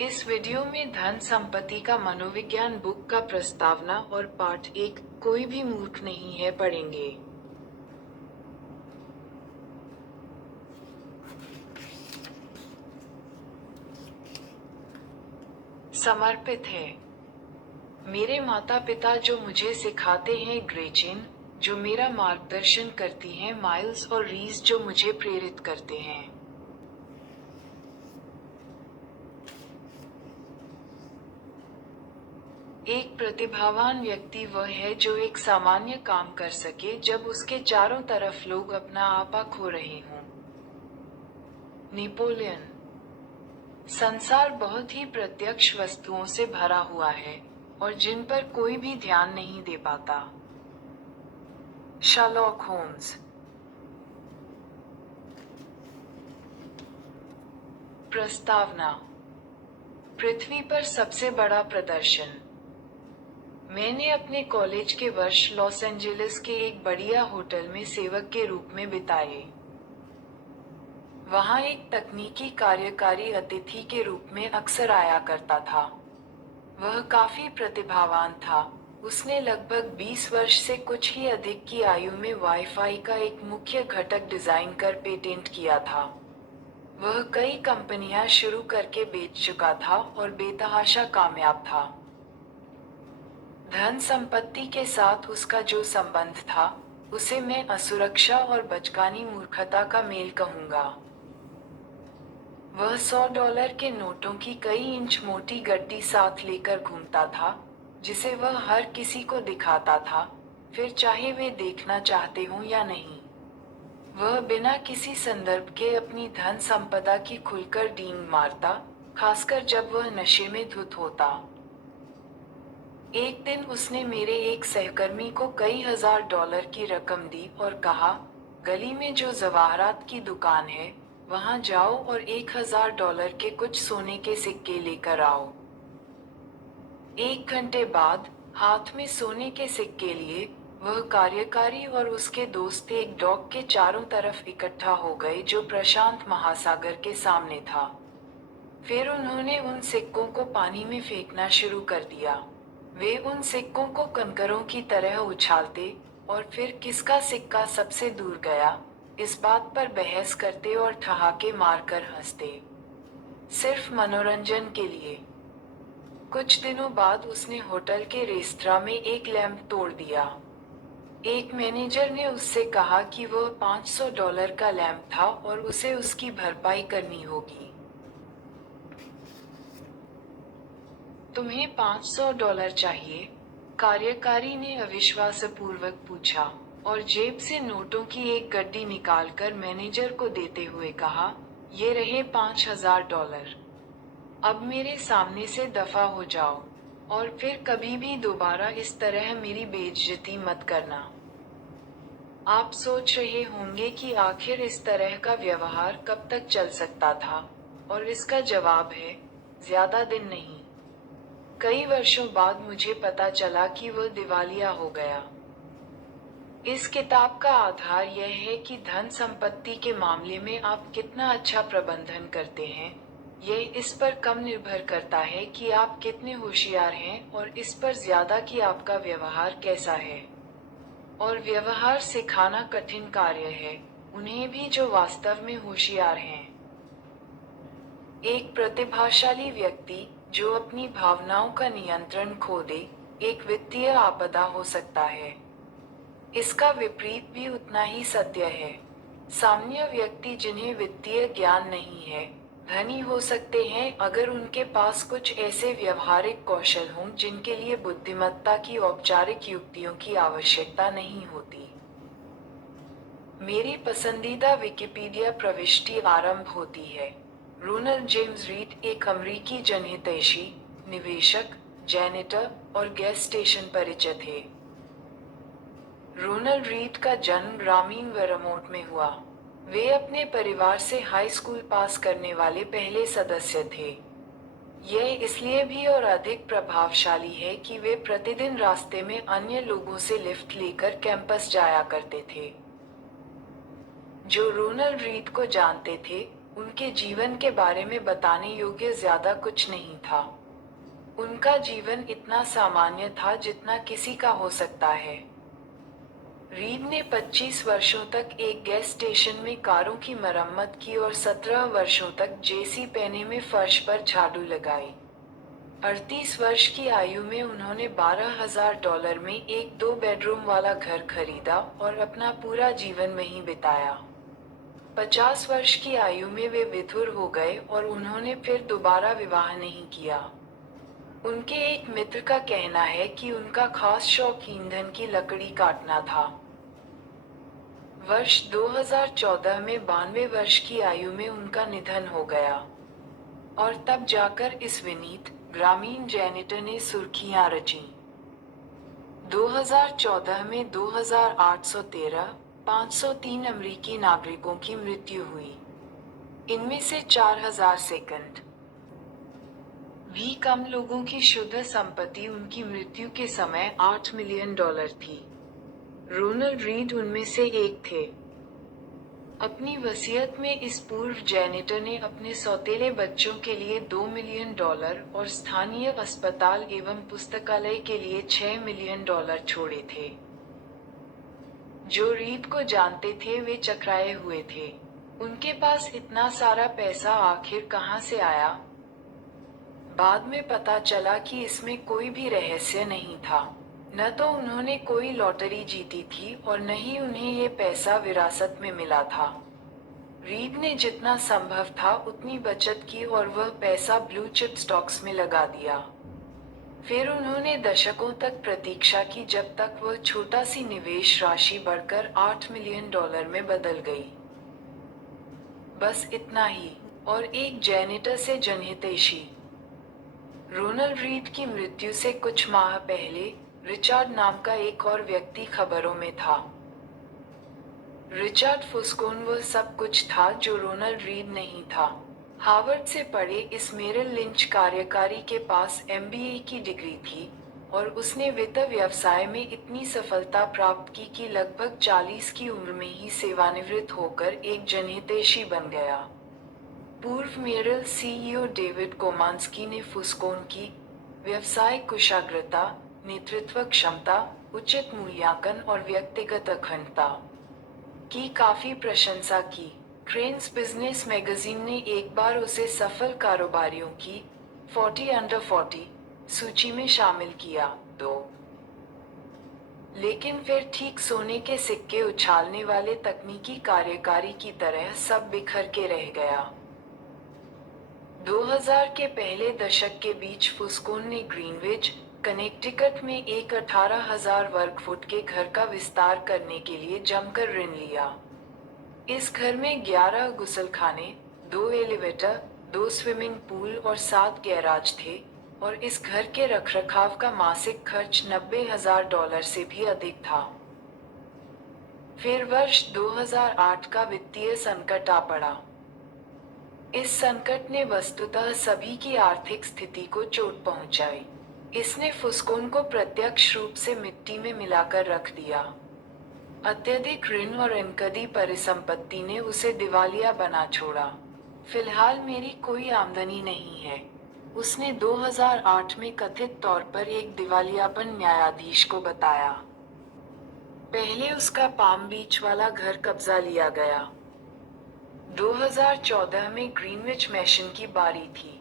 इस वीडियो में धन संपत्ति का मनोविज्ञान बुक का प्रस्तावना और पाठ 1 कोई भी मूर्ख नहीं है पढ़ेंगे। समर्पित है। मेरे माता पिता जो मुझे सिखाते हैं, ग्रेचेन जो मेरा मार्गदर्शन करती हैं, माइल्स और रीज जो मुझे प्रेरित करते हैं। एक प्रतिभावान व्यक्ति वह है जो एक सामान्य काम कर सके जब उसके चारों तरफ लोग अपना आपा खो रहे हों। नेपोलियन। संसार बहुत ही प्रत्यक्ष वस्तुओं से भरा हुआ है और जिन पर कोई भी ध्यान नहीं दे पाता। Sherlock Holmes. प्रस्तावना। पृथ्वी पर सबसे बड़ा प्रदर्शन। मैंने अपने कॉलेज के वर्ष लॉस एंजेलिस के एक बढ़िया होटल में सेवक के रूप में बिताए। वहाँ एक तकनीकी कार्यकारी अतिथि के रूप में अक्सर आया करता था। वह काफी प्रतिभावान था। उसने लगभग 20 वर्ष से कुछ ही अधिक की आयु में वाईफाई का एक मुख्य घटक डिजाइन कर पेटेंट किया था। वह कई कंपनियां शुरू करके बेच चुका था और बेतहाशा कामयाब था। धन संपत्ति के साथ उसका जो संबंध था, उसे मैं असुरक्षा और बचकानी मूर्खता का मेल कहूंगा। वह $100 के नोटों की कई इंच मोटी गड्डी साथ लेकर घूमता था, जिसे वह हर किसी को दिखाता था, फिर चाहे वे देखना चाहते हों या नहीं। वह बिना किसी संदर्भ के अपनी धन संपदा की खुलकर डींग मारता, खासकर जब वह नशे में धुत होता। एक दिन उसने मेरे एक सहकर्मी को कई $1000 की रकम दी और कहा, गली में जो जवाहरात की दुकान है, वहां जाओ और $1000 के कुछ सोने के सिक्के लेकर आओ। 1 घंटे बाद, हाथ में सोने के सिक्के लिए, वह कार्यकारी और उसके दोस्त एक डॉक के चारों तरफ इकट्ठा हो गए जो प्रशांत महासागर के सामने था। फिर उन्होंने उन सिक्कों को पानी में फेंकना शुरू कर दिया। वे उन सिक्कों को कंकरों की तरह उछालते और फिर किसका सिक्का सबसे दूर गया, इस बात पर बहस करते और ठहाके मारकर हंसते। सिर्फ मनोरंजन के लिए। कुछ दिनों बाद उसने होटल के रेस्तरां में एक लैंप तोड़ दिया। एक मैनेजर ने उससे कहा कि वह $500 का लैंप था और उसे उसकी भरपाई करनी होगी। तुम्हें $500 चाहिए? कार्यकारी ने अविश्वासपूर्वक पूछा और जेब से नोटों की एक गड्डी निकालकर मैनेजर को देते हुए कहा, ये रहे $5000। अब मेरे सामने से दफा हो जाओ और फिर कभी भी दोबारा इस तरह मेरी बेइज्जती मत करना। आप सोच रहे होंगे कि आखिर इस तरह का व्यवहार कब तक चल सकता था, और इसका जवाब है, ज्यादा दिन नहीं। कई वर्षों बाद मुझे पता चला कि वह दिवालिया हो गया। इस किताब का आधार यह है कि धन संपत्ति के मामले में आप कितना अच्छा प्रबंधन करते हैं, यह इस पर कम निर्भर करता है कि आप कितने होशियार हैं और इस पर ज्यादा कि आपका व्यवहार कैसा है। और व्यवहार सिखाना कठिन कार्य है, उन्हें भी जो वास्तव में होशियार हैं। एक प्रतिभाशाली व्यक्ति जो अपनी भावनाओं का नियंत्रण खो दे, एक वित्तीय आपदा हो सकता है। इसका विपरीत भी उतना ही सत्य है। सामान्य व्यक्ति जिन्हें वित्तीय ज्ञान नहीं है, धनी हो सकते हैं अगर उनके पास कुछ ऐसे व्यवहारिक कौशल हों जिनके लिए बुद्धिमत्ता की औपचारिक युक्तियों की आवश्यकता नहीं होती। मेरी पसंदीदा विकिपीडिया प्रविष्टि आरंभ होती है। रोनाल्ड जेम्स रीड एक अमेरिकी जनहितैषी, निवेशक, जैनेटर और गैस स्टेशन परिचित थे। रोनाल्ड रीड का जन्म ग्रामीण वर्मोंट में हुआ। वे अपने परिवार से हाई स्कूल पास करने वाले पहले सदस्य थे। यह इसलिए भी और अधिक प्रभावशाली है कि वे प्रतिदिन रास्ते में अन्य लोगों से लिफ्ट लेकर कैंपस जाया करते थे। जो रोनाल्ड रीड को जानते थे, उनके जीवन के बारे में बताने योग्य ज्यादा कुछ नहीं था। उनका जीवन इतना सामान्य था जितना किसी का हो सकता है। रीड ने 25 वर्षों तक एक गैस स्टेशन में कारों की मरम्मत की और 17 वर्षों तक जेसी पेने में फर्श पर झाड़ू लगाई। 38 वर्ष की आयु में उन्होंने $12,000 में एक 2 बेडरूम वाला घर खरीदा और अपना पूरा जीवन वहीं बिताया। 50 वर्ष की आयु में वे विधुर हो गए और उन्होंने फिर दोबारा विवाह नहीं किया। उनके एक मित्र का कहना है कि उनका खास शौक ईंधन की लकड़ी काटना था। वर्ष 2014 में 92 वर्ष की आयु में उनका निधन हो गया। और तब जाकर इस विनीत ग्रामीण जैनिटर ने सुर्खियां रची। 2014 में 2,813 503 अमेरिकी नागरिकों की मृत्यु हुई। इनमें से 4,000 सेकंड भी कम लोगों की शुद्ध संपत्ति उनकी मृत्यु के समय $8 मिलियन थी। रोनाल्ड रीड उनमें से एक थे। अपनी वसीयत में इस पूर्व जैनिटर ने अपने सौतेले बच्चों के लिए $2 मिलियन और स्थानीय अस्पताल एवं पुस्तकालय के लिए $6 मिलियन छोड़े थे। जो रीड को जानते थे वे चकराए हुए थे। उनके पास इतना सारा पैसा आखिर कहां से आया? बाद में पता चला कि इसमें कोई भी रहस्य नहीं था। न तो उन्होंने कोई लॉटरी जीती थी और न ही उन्हें ये पैसा विरासत में मिला था। रीड ने जितना संभव था उतनी बचत की और वह पैसा ब्लू चिप स्टॉक्स में लगा दिया। फिर उन्होंने दशकों तक प्रतीक्षा की जब तक वह छोटा सी निवेश राशि बढ़कर $8 मिलियन में बदल गई। बस इतना ही। और एक जैनिटर से जनहितैषी। रोनाल्ड रीड की मृत्यु से कुछ माह पहले रिचार्ड नाम का एक और व्यक्ति खबरों में था। रिचार्ड फुस्कोन वह सब कुछ था जो रोनाल्ड रीड नहीं था। हार्वर्ड से पढ़े इस मेरिल लिंच कार्यकारी के पास MBA की डिग्री थी और उसने वित्त व्यवसाय में इतनी सफलता प्राप्त की कि लगभग 40 की उम्र में ही सेवानिवृत्त होकर एक जनहितैषी बन गया। पूर्व मेरिल CEO डेविड कोमांस्की ने फुस्कोन की व्यवसाय कुशाग्रता, नेतृत्व क्षमता, उचित मूल्यांकन और व्यक्तिगत अखंडता की काफी प्रशंसा की। क्रेन्स बिजनेस मैगजीन ने एक बार उसे सफल कारोबारियों की 40 अंडर 40 सूची में शामिल किया। लेकिन फिर ठीक सोने के सिक्के उछालने वाले तकनीकी कार्यकारी की तरह सब बिखर के रह गया। 2000 के पहले दशक के बीच फुस्कोन ने ग्रीनविच, कनेक्टिकट में एक 18,000 वर्ग फुट के घर का विस्तार करने के लिए जमकर ऋण लिया। इस घर में 11 गुसलखाने, 2 एलिवेटर, 2 स्विमिंग पूल और 7 गैराज थे और इस घर के रखरखाव का मासिक खर्च $90,000 से भी अधिक था। फिर वर्ष 2008 का वित्तीय संकट आ पड़ा। इस संकट ने वस्तुतः सभी की आर्थिक स्थिति को चोट पहुंचाई। इसने फुस्कोन को प्रत्यक्ष रूप से मिट्टी में मिलाकर रख दिया। अत्यधिक ऋण और अनकदी परिसंपत्ति ने उसे दिवालिया बना छोड़ा। फिलहाल मेरी कोई आमदनी नहीं है, उसने 2008 में कथित तौर पर एक दिवालियापन न्यायाधीश को बताया। पहले उसका पाम बीच वाला घर कब्जा लिया गया। 2014 में ग्रीनविच मैशन की बारी थी।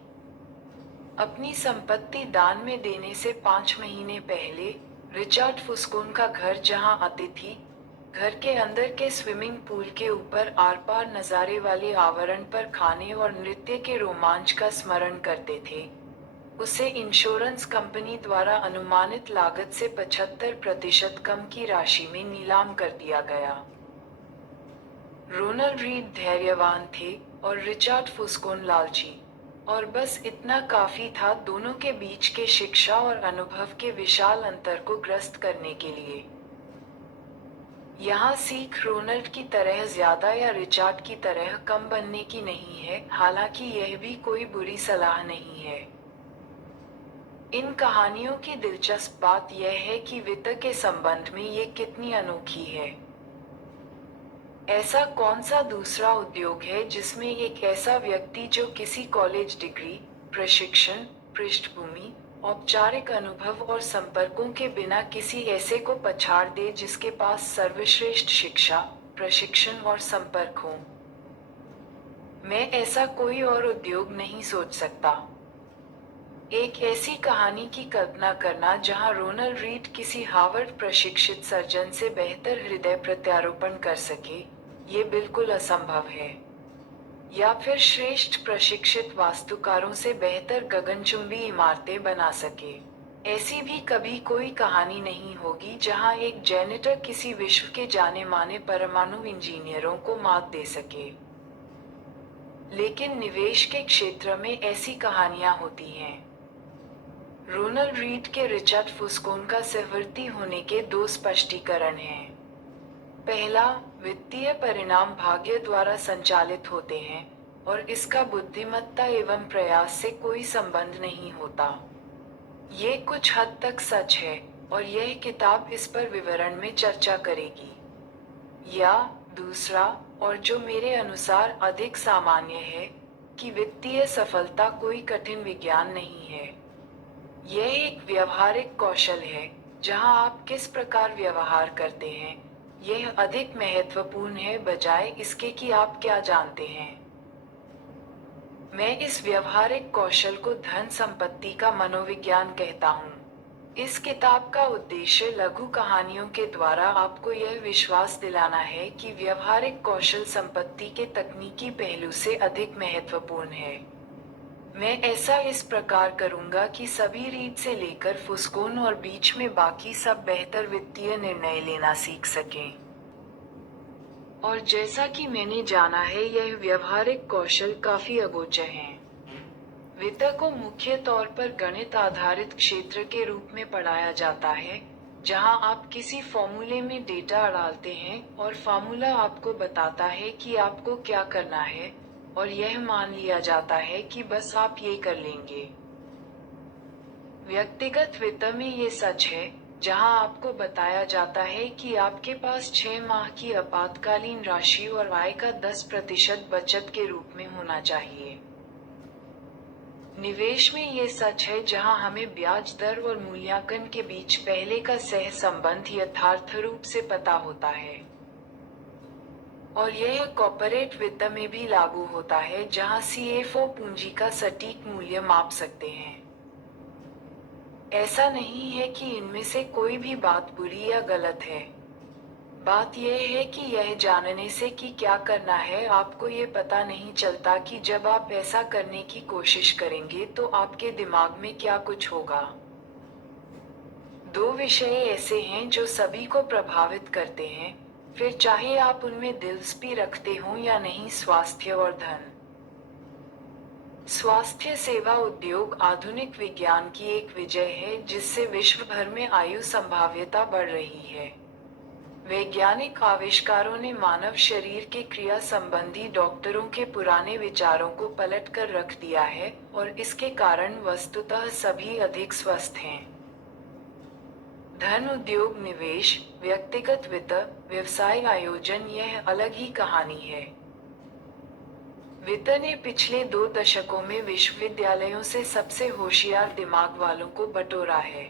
अपनी संपत्ति दान में देने से 5 महीने पहले रिचार्ड फुस्कोन का घर जहां अतिथि घर के अंदर के स्विमिंग पूल के ऊपर आर पार नजारे वाले आवरण पर खाने और नृत्य के रोमांच का स्मरण करते थे, उसे इंश्योरेंस कंपनी द्वारा अनुमानित लागत से 75% कम की राशि में नीलाम कर दिया गया। रोनाल्ड रीड धैर्यवान थे और रिचार्ड फुस्कोन लालची, और बस इतना काफी था दोनों के बीच के शिक्षा और अनुभव के विशाल अंतर को ग्रस्त करने के लिए। यहाँ सीख रोनाल्ड की तरह ज्यादा या रिचार्ड की तरह कम बनने की नहीं है, हालांकि यह भी कोई बुरी सलाह नहीं है। इन कहानियों की दिलचस्प बात यह है कि वित्त के संबंध में ये कितनी अनोखी है। ऐसा कौन सा दूसरा उद्योग है जिसमें एक ऐसा व्यक्ति जो किसी कॉलेज डिग्री, प्रशिक्षण, पृष्ठभूमि, औपचारिक अनुभव और संपर्कों के बिना किसी ऐसे को पछाड़ दे जिसके पास सर्वश्रेष्ठ शिक्षा, प्रशिक्षण और संपर्क हो? मैं ऐसा कोई और उद्योग नहीं सोच सकता। एक ऐसी कहानी की कल्पना करना जहां रोनाल्ड रीड किसी हार्वर्ड प्रशिक्षित सर्जन से बेहतर हृदय प्रत्यारोपण कर सके, ये बिल्कुल असंभव है। या फिर श्रेष्ठ प्रशिक्षित वास्तुकारों से बेहतर गगनचुंबी इमारतें बना सके। ऐसी भी कभी कोई कहानी नहीं होगी जहां एक जेनेटर किसी विश्व के जाने माने परमाणु इंजीनियरों को मात दे सके। लेकिन निवेश के क्षेत्र में ऐसी कहानियां होती हैं। रोनाल्ड रीड के रिचर्ड फुस्कोन का सहवर्ती होने के दो स्पष्टीकरण हैं। पहला, वित्तीय परिणाम भाग्य द्वारा संचालित होते हैं और इसका बुद्धिमत्ता एवं प्रयास से कोई संबंध नहीं होता। ये कुछ हद तक सच है और यह किताब इस पर विवरण में चर्चा करेगी। या दूसरा, और जो मेरे अनुसार अधिक सामान्य है, कि वित्तीय सफलता कोई कठिन विज्ञान नहीं है। यह एक व्यवहारिक कौशल है, जहां आप किस प्रकार व्यवहार करते हैं, यह अधिक महत्वपूर्ण है बजाय इसके कि आप क्या जानते हैं। मैं इस व्यवहारिक कौशल को धन संपत्ति का मनोविज्ञान कहता हूँ। इस किताब का उद्देश्य लघु कहानियों के द्वारा आपको यह विश्वास दिलाना है कि व्यवहारिक कौशल संपत्ति के तकनीकी पहलू से अधिक महत्वपूर्ण है। मैं ऐसा इस प्रकार करूंगा कि सभी रीड से लेकर फुस्कोन और बीच में बाकी सब बेहतर वित्तीय निर्णय लेना सीख सकें। और जैसा कि मैंने जाना है, यह व्यवहारिक कौशल काफी अगोचर हैं। वित्त को मुख्य तौर पर गणित आधारित क्षेत्र के रूप में पढ़ाया जाता है, जहां आप किसी फॉर्मूले में डेटा डालते हैं और फार्मूला आपको बताता है कि आपको क्या करना है, और यह मान लिया जाता है कि बस आप ये कर लेंगे। व्यक्तिगत वित्त में ये सच है, जहां आपको बताया जाता है कि आपके पास 6 माह की आपातकालीन राशि और आय का 10% बचत के रूप में होना चाहिए। निवेश में ये सच है, जहां हमें ब्याज दर और मूल्यांकन के बीच पहले का सह संबंध यथार्थ रूप से पता होता है। और यह कॉर्पोरेट वित्त में भी लागू होता है, जहां सीएफओ पूंजी का सटीक मूल्य माप सकते हैं। ऐसा नहीं है कि इनमें से कोई भी बात बुरी या गलत है। बात यह है कि यह जानने से कि क्या करना है, आपको ये पता नहीं चलता कि जब आप ऐसा करने की कोशिश करेंगे तो आपके दिमाग में क्या कुछ होगा। दो विषय ऐसे हैं जो सभी को प्रभावित करते हैं, फिर चाहे आप उनमें दिलचस्पी रखते हों या नहीं: स्वास्थ्य और धन। स्वास्थ्य सेवा उद्योग आधुनिक विज्ञान की एक विजय है जिससे विश्व भर में आयु संभाव्यता बढ़ रही है। वैज्ञानिक आविष्कारों ने मानव शरीर के क्रिया संबंधी डॉक्टरों के पुराने विचारों को पलट कर रख दिया है और इसके कारण वस्तुतः सभी अधिक स्वस्थ हैं। धन, उद्योग, निवेश, व्यक्तिगत वित्त, व्यवसाय आयोजन, यह अलग ही कहानी है। वित्त ने पिछले 2 दशकों में विश्वविद्यालयों से सबसे होशियार दिमाग वालों को बटोरा है।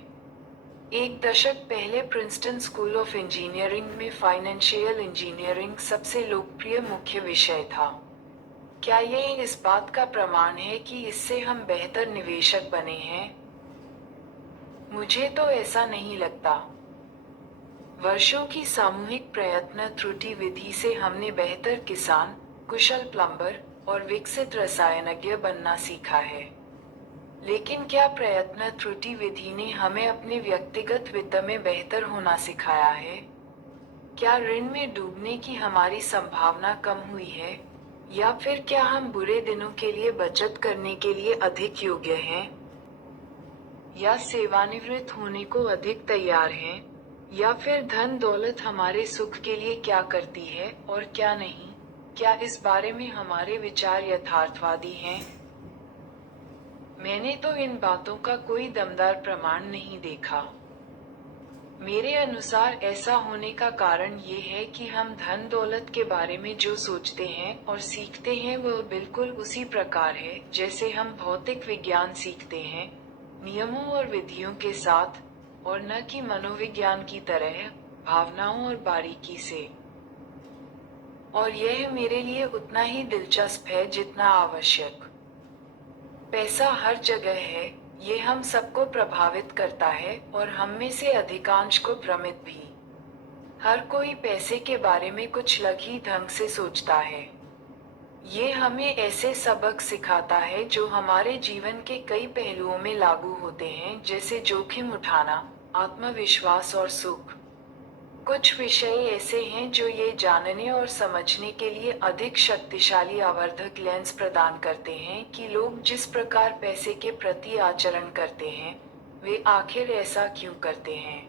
1 दशक पहले प्रिंसटन स्कूल ऑफ इंजीनियरिंग में फाइनेंशियल इंजीनियरिंग सबसे लोकप्रिय मुख्य विषय था। क्या यह इस बात का प्रमाण है कि इससे हम बेहतर निवेशक बने हैं? मुझे तो ऐसा नहीं लगता। वर्षों की सामूहिक प्रयत्न त्रुटि विधि से हमने बेहतर किसान, कुशल प्लम्बर और विकसित रसायनज्ञ बनना सीखा है। लेकिन क्या प्रयत्न त्रुटि विधि ने हमें अपने व्यक्तिगत वित्त में बेहतर होना सिखाया है? क्या ऋण में डूबने की हमारी संभावना कम हुई है? या फिर क्या हम बुरे दिनों के लिए बचत करने के लिए अधिक योग्य हैं? या सेवानिवृत्त होने को अधिक तैयार हैं? या फिर धन दौलत हमारे सुख के लिए क्या करती है और क्या नहीं? क्या इस बारे में हमारे विचार यथार्थवादी हैं? मैंने तो इन बातों का कोई दमदार प्रमाण नहीं देखा। मेरे अनुसार ऐसा होने का कारण ये है कि हम धन दौलत के बारे में जो सोचते हैं और सीखते हैं वह बिल्कुल उसी प्रकार है जैसे हम भौतिक विज्ञान सीखते हैं, नियमों और विधियों के साथ, और न कि मनोविज्ञान की तरह भावनाओं और बारीकी से। और यह मेरे लिए उतना ही दिलचस्प है जितना आवश्यक। पैसा हर जगह है, ये हम सबको प्रभावित करता है और हम में से अधिकांश को भ्रमित भी। हर कोई पैसे के बारे में कुछ अलग ही ढंग से सोचता है। ये हमें ऐसे सबक सिखाता है जो हमारे जीवन के कई पहलुओं में लागू होते हैं, जैसे जोखिम उठाना, आत्मविश्वास और सुख। कुछ विषय ऐसे हैं जो ये जानने और समझने के लिए अधिक शक्तिशाली आवर्धक लेंस प्रदान करते हैं कि लोग जिस प्रकार पैसे के प्रति आचरण करते हैं, वे आखिर ऐसा क्यों करते हैं।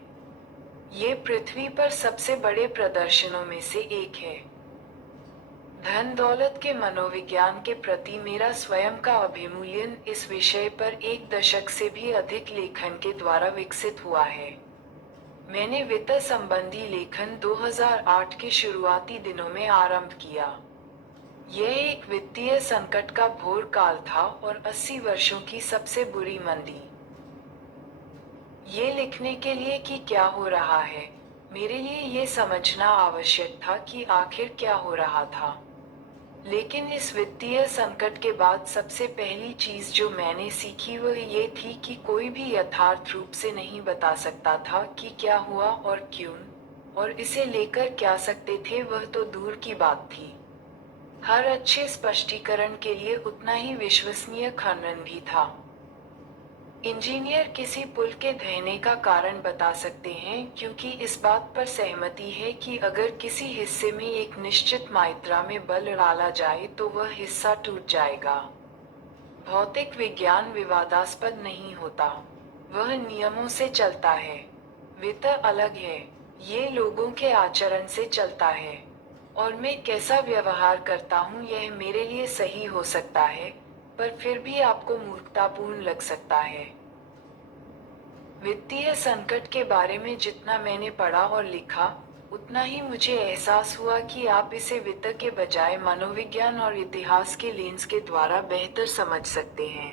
ये पृथ्वी पर सबसे बड़े प्रदर्शनों में से एक है। धन दौलत के मनोविज्ञान के प्रति मेरा स्वयं का अभिमूल्यन इस विषय पर 1 दशक से भी अधिक लेखन के द्वारा विकसित हुआ है। मैंने वित्त संबंधी लेखन 2008 के शुरुआती दिनों में आरंभ किया। यह एक वित्तीय संकट का घोर काल था और 80 वर्षों की सबसे बुरी मंदी। ये लिखने के लिए कि क्या हो रहा है, मेरे लिए ये समझना आवश्यक था कि आखिर क्या हो रहा था। लेकिन इस वित्तीय संकट के बाद सबसे पहली चीज जो मैंने सीखी वह ये थी कि कोई भी यथार्थ रूप से नहीं बता सकता था कि क्या हुआ और क्यों, और इसे लेकर क्या सकते थे वह तो दूर की बात थी। हर अच्छे स्पष्टीकरण के लिए उतना ही विश्वसनीय खनन भी था। इंजीनियर किसी पुल के ढहने का कारण बता सकते हैं क्योंकि इस बात पर सहमति है कि अगर किसी हिस्से में एक निश्चित मात्रा में बल डाला जाए तो वह हिस्सा टूट जाएगा। भौतिक विज्ञान विवादास्पद नहीं होता, वह नियमों से चलता है। वित्त अलग है, ये लोगों के आचरण से चलता है, और मैं कैसा व्यवहार करता हूँ यह मेरे लिए सही हो सकता है, पर फिर भी आपको मूर्खतापूर्ण लग सकता है। वित्तीय संकट के बारे में जितना मैंने पढ़ा और लिखा, उतना ही मुझे एहसास हुआ कि आप इसे वित्त के बजाय मनोविज्ञान और इतिहास के लेंस के द्वारा बेहतर समझ सकते हैं।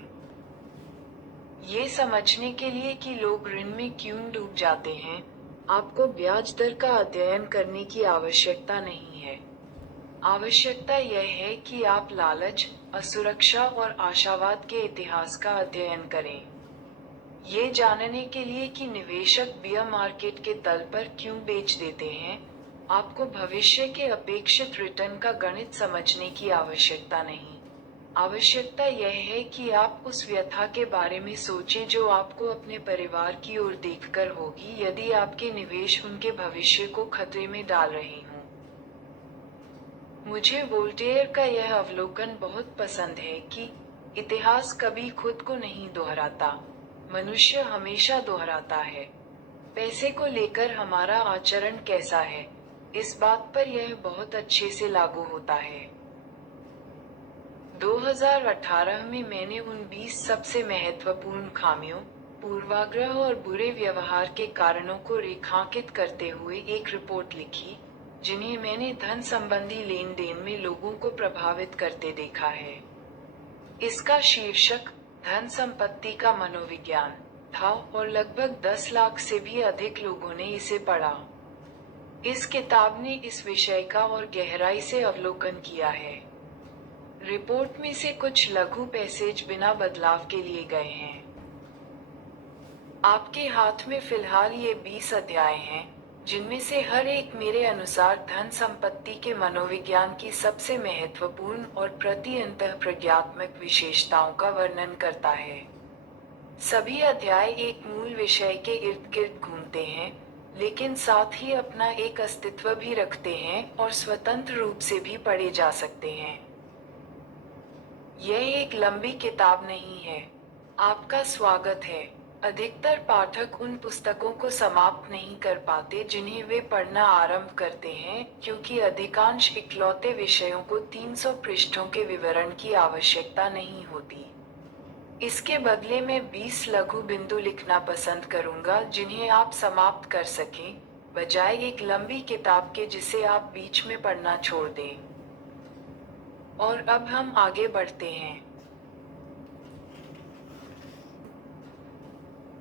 ये समझने के लिए कि लोग ऋण में क्यों डूब जाते हैं, आपको ब्याज दर का अध्ययन करने की आवश्यकता नहीं है। आवश्यकता यह है कि आप लालच, असुरक्षा और आशावाद के इतिहास का अध्ययन करें। ये जानने के लिए कि निवेशक बियर मार्केट के तल पर क्यों बेच देते हैं, आपको भविष्य के अपेक्षित रिटर्न का गणित समझने की आवश्यकता नहीं। आवश्यकता यह है कि आप उस व्यथा के बारे में सोचें जो आपको अपने परिवार की ओर देखकर होगी यदि आपके निवेश उनके भविष्य को खतरे में डाल रहे हों। मुझे वोल्टेयर का यह अवलोकन बहुत पसंद है कि इतिहास कभी खुद को नहीं दोहराता, मनुष्य हमेशा दोहराता है। पैसे को लेकर हमारा आचरण कैसा है, इस बात पर यह बहुत अच्छे से लागू होता है। 2018 में मैंने उन 20 सबसे महत्वपूर्ण खामियों, पूर्वाग्रह और बुरे व्यवहार के कारणों को रेखांकित करते हुए एक रिपोर्ट लिखी, जिन्हें मैंने धन संबंधी लेन देन में लोगों को प्रभावित करते देखा है। इसका शीर्षक धन संपत्ति का मनोविज्ञान था और लगभग 10 लाख से भी अधिक लोगों ने इसे पढ़ा। इस किताब ने इस विषय का और गहराई से अवलोकन किया है। रिपोर्ट में से कुछ लघु पैसेज बिना बदलाव के लिए गए हैं। आपके हाथ में फिलहाल ये 20 अध्याय हैं, जिनमें से हर एक मेरे अनुसार धन संपत्ति के मनोविज्ञान की सबसे महत्वपूर्ण और प्रति अंतःप्रज्ञात्मक विशेषताओं का वर्णन करता है। सभी अध्याय एक मूल विषय के इर्द गिर्द घूमते हैं, लेकिन साथ ही अपना एक अस्तित्व भी रखते हैं और स्वतंत्र रूप से भी पढ़े जा सकते हैं। यह एक लंबी किताब नहीं है। आपका स्वागत है। अधिकतर पाठक उन पुस्तकों को समाप्त नहीं कर पाते जिन्हें वे पढ़ना आरंभ करते हैं, क्योंकि अधिकांश इकलौते विषयों को 300 पृष्ठों के विवरण की आवश्यकता नहीं होती। इसके बदले मैं 20 लघु बिंदु लिखना पसंद करूंगा जिन्हें आप समाप्त कर सकें, बजाय एक लंबी किताब के जिसे आप बीच में पढ़ना छोड़ दें। और अब हम आगे बढ़ते हैं।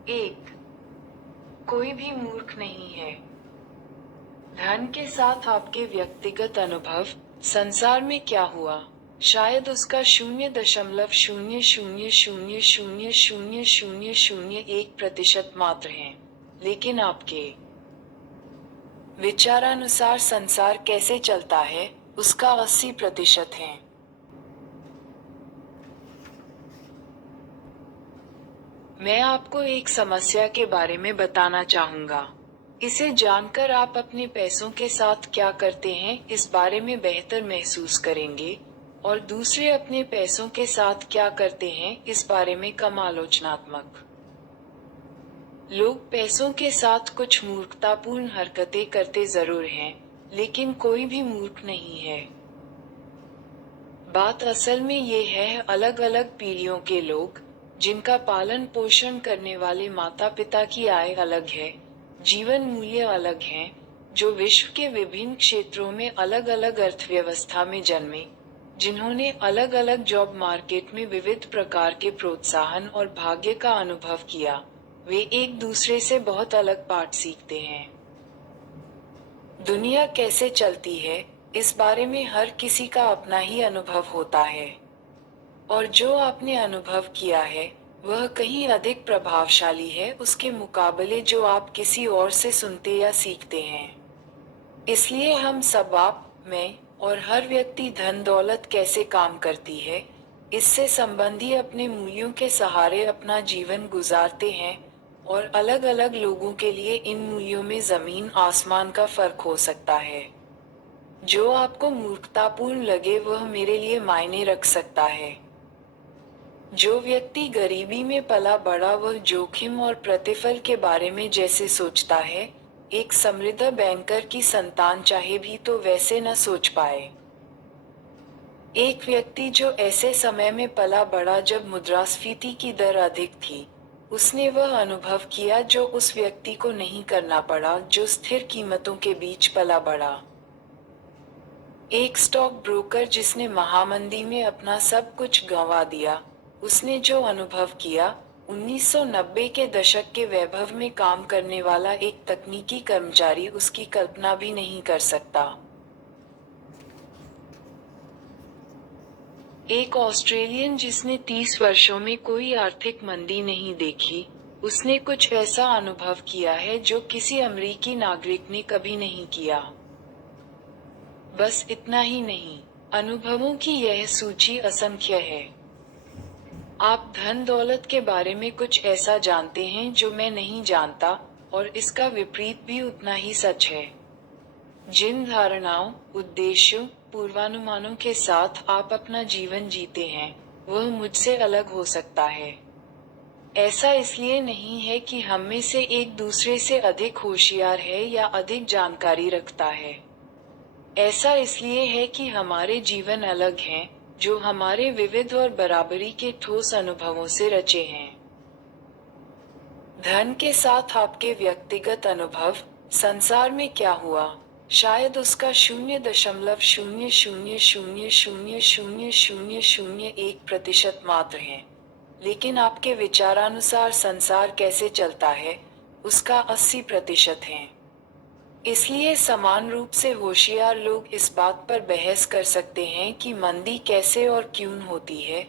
1. कोई भी मूर्ख नहीं है। धन के साथ आपके व्यक्तिगत अनुभव, संसार में क्या हुआ, शायद उसका 0.000000001% मात्र है, लेकिन आपके विचारानुसार संसार कैसे चलता है, उसका 80% है। मैं आपको एक समस्या के बारे में बताना चाहूंगा। इसे जानकर आप अपने पैसों के साथ क्या करते हैं इस बारे में बेहतर महसूस करेंगे, और दूसरे अपने पैसों के साथ क्या करते हैं इस बारे में कम आलोचनात्मक। लोग पैसों के साथ कुछ मूर्खतापूर्ण हरकतें करते जरूर हैं, लेकिन कोई भी मूर्ख नहीं है। बात असल में ये है, अलग अलग पीढ़ियों के लोग, जिनका पालन पोषण करने वाले माता पिता की आय अलग है, जीवन मूल्य अलग हैं, जो विश्व के विभिन्न क्षेत्रों में अलग अलग अर्थव्यवस्था में जन्मे, जिन्होंने अलग अलग जॉब मार्केट में विविध प्रकार के प्रोत्साहन और भाग्य का अनुभव किया, वे एक दूसरे से बहुत अलग पाठ सीखते हैं। दुनिया कैसे चलती है, इस बारे में हर किसी का अपना ही अनुभव होता है, और जो आपने अनुभव किया है वह कहीं अधिक प्रभावशाली है उसके मुकाबले जो आप किसी और से सुनते या सीखते हैं। इसलिए हम सब, आप, मैं और हर व्यक्ति धन दौलत कैसे काम करती है, इससे संबंधी अपने मूल्यों के सहारे अपना जीवन गुजारते हैं, और अलग अलग लोगों के लिए इन मूल्यों में जमीन आसमान का फर्क हो सकता है। जो आपको मूर्खतापूर्ण लगे वह मेरे लिए मायने रख सकता है। जो व्यक्ति गरीबी में पला बड़ा वह जोखिम और प्रतिफल के बारे में जैसे सोचता है, एक समृद्ध बैंकर की संतान चाहे भी तो वैसे न सोच पाए। एक व्यक्ति जो ऐसे समय में पला बड़ा जब मुद्रास्फीति की दर अधिक थी, उसने वह अनुभव किया जो उस व्यक्ति को नहीं करना पड़ा जो स्थिर कीमतों के बीच पला बड़ा। एक स्टॉक ब्रोकर जिसने महामंदी में अपना सब कुछ गंवा दिया, उसने जो अनुभव किया, 1990 के दशक के वैभव में काम करने वाला एक तकनीकी कर्मचारी उसकी कल्पना भी नहीं कर सकता। एक ऑस्ट्रेलियन जिसने 30 वर्षों में कोई आर्थिक मंदी नहीं देखी, उसने कुछ ऐसा अनुभव किया है जो किसी अमेरिकी नागरिक ने कभी नहीं किया। बस इतना ही नहीं, अनुभवों की यह सूची असंख्य है। आप धन दौलत के बारे में कुछ ऐसा जानते हैं जो मैं नहीं जानता, और इसका विपरीत भी उतना ही सच है। जिन धारणाओं, उद्देश्यों, पूर्वानुमानों के साथ आप अपना जीवन जीते हैं, वह मुझसे अलग हो सकता है। ऐसा इसलिए नहीं है कि हम में से एक दूसरे से अधिक होशियार है या अधिक जानकारी रखता है। ऐसा इसलिए है कि हमारे जीवन अलग हैं, जो हमारे विविध और बराबरी के ठोस अनुभवों से रचे हैं। धन के साथ आपके व्यक्तिगत अनुभव, संसार में क्या हुआ, शायद उसका 0.000000001% मात्र है, लेकिन आपके विचारानुसार संसार कैसे चलता है, उसका 80% है। इसलिए समान रूप से होशियार लोग इस बात पर बहस कर सकते हैं कि मंदी कैसे और क्यों होती है,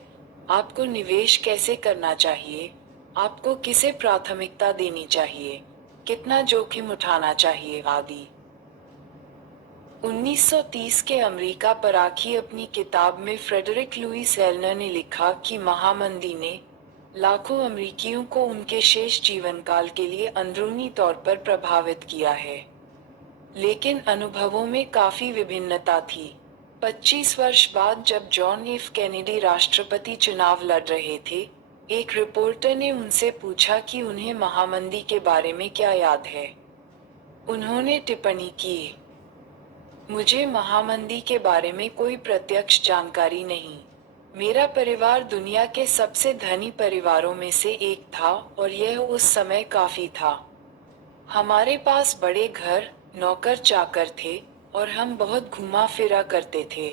आपको निवेश कैसे करना चाहिए, आपको किसे प्राथमिकता देनी चाहिए, कितना जोखिम उठाना चाहिए आदि। 1930 के अमेरिका पराखी अपनी किताब में फ्रेडरिक लुईस एल्नर ने लिखा कि महामंदी ने लाखों अमेरिकियों को उनके शेष जीवनकाल के लिए अंदरूनी तौर पर प्रभावित किया है, लेकिन अनुभवों में काफी विभिन्नता थी। 25 वर्ष बाद जब जॉन एफ कैनेडी राष्ट्रपति चुनाव लड़ रहे थे, एक रिपोर्टर ने उनसे पूछा कि उन्हें महामंदी के बारे में क्या याद है। उन्होंने टिप्पणी की, मुझे महामंदी के बारे में कोई प्रत्यक्ष जानकारी नहीं। मेरा परिवार दुनिया के सबसे धनी परिवारों में से एक था और यह उस समय काफी था। हमारे पास बड़े घर, नौकर चाकर थे और हम बहुत घुमा फिरा करते थे।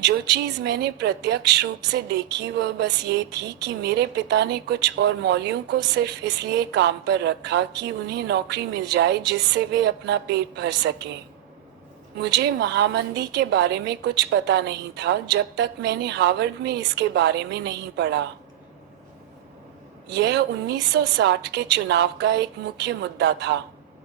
जो चीज मैंने प्रत्यक्ष रूप से देखी वह बस ये थी कि मेरे पिता ने कुछ और मौलियों को सिर्फ इसलिए काम पर रखा कि उन्हें नौकरी मिल जाए जिससे वे अपना पेट भर सकें। मुझे महामंदी के बारे में कुछ पता नहीं था जब तक मैंने हार्वर्ड में इसके बारे में नहीं पढ़ा। यह 1960 के चुनाव का एक मुख्य मुद्दा था।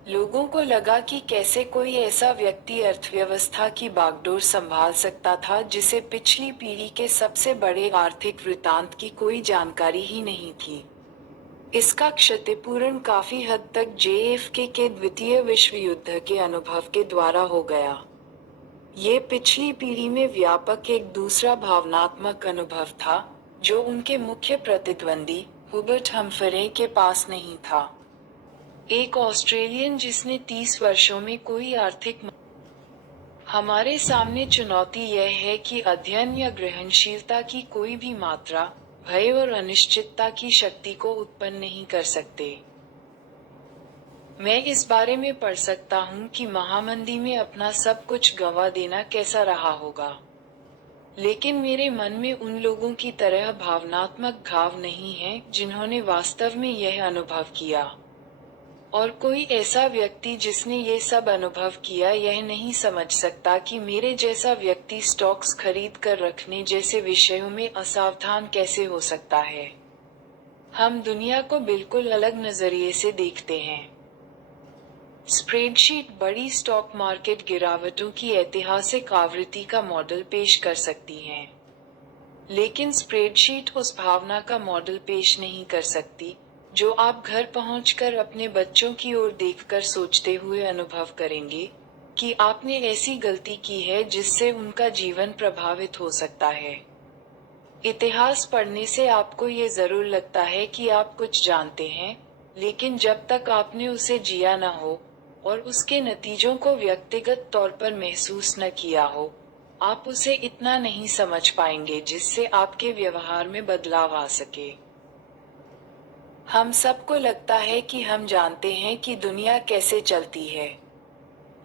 लोगों को लगा कि कैसे कोई ऐसा व्यक्ति अर्थव्यवस्था की बागडोर संभाल सकता था जिसे पिछली पीढ़ी के सबसे बड़े आर्थिक वृत्तांत की कोई जानकारी ही नहीं थी। इसका क्षतिपूरण काफी हद तक JFK के द्वितीय विश्व युद्ध के अनुभव के द्वारा हो गया। ये पिछली पीढ़ी में व्यापक एक दूसरा भावनात्मक अनुभव था, जो उनके मुख्य प्रतिद्वंदी हुबर्ट हम्फरे के पास नहीं था। एक ऑस्ट्रेलियन जिसने 30 वर्षों में कोई आर्थिक हमारे सामने चुनौती यह है कि अध्ययन या ग्रहणशीलता की कोई भी मात्रा भय और अनिश्चितता की शक्ति को उत्पन्न नहीं कर सकते। मैं इस बारे में पढ़ सकता हूँ कि महामंदी में अपना सब कुछ गंवा देना कैसा रहा होगा। लेकिन मेरे मन में उन लोगों की तरह भावनात्मक घाव नहीं है जिन्होंने वास्तव में यह अनुभव किया। और कोई ऐसा व्यक्ति जिसने ये सब अनुभव किया यह नहीं समझ सकता कि मेरे जैसा व्यक्ति स्टॉक्स खरीद कर रखने जैसे विषयों में असावधान कैसे हो सकता है। हम दुनिया को बिल्कुल अलग नजरिए से देखते हैं। स्प्रेडशीट बड़ी स्टॉक मार्केट गिरावटों की ऐतिहासिक आवृत्ति का मॉडल पेश कर सकती है, लेकिन स्प्रेडशीट उस भावना का मॉडल पेश नहीं कर सकती जो आप घर पहुंचकर अपने बच्चों की ओर देखकर सोचते हुए अनुभव करेंगे कि आपने ऐसी गलती की है जिससे उनका जीवन प्रभावित हो सकता है। इतिहास पढ़ने से आपको ये जरूर लगता है कि आप कुछ जानते हैं, लेकिन जब तक आपने उसे जिया न हो और उसके नतीजों को व्यक्तिगत तौर पर महसूस न किया हो, आप उसे इतना नहीं समझ पाएंगे जिससे आपके व्यवहार में बदलाव आ सके। हम सबको लगता है कि हम जानते हैं कि दुनिया कैसे चलती है,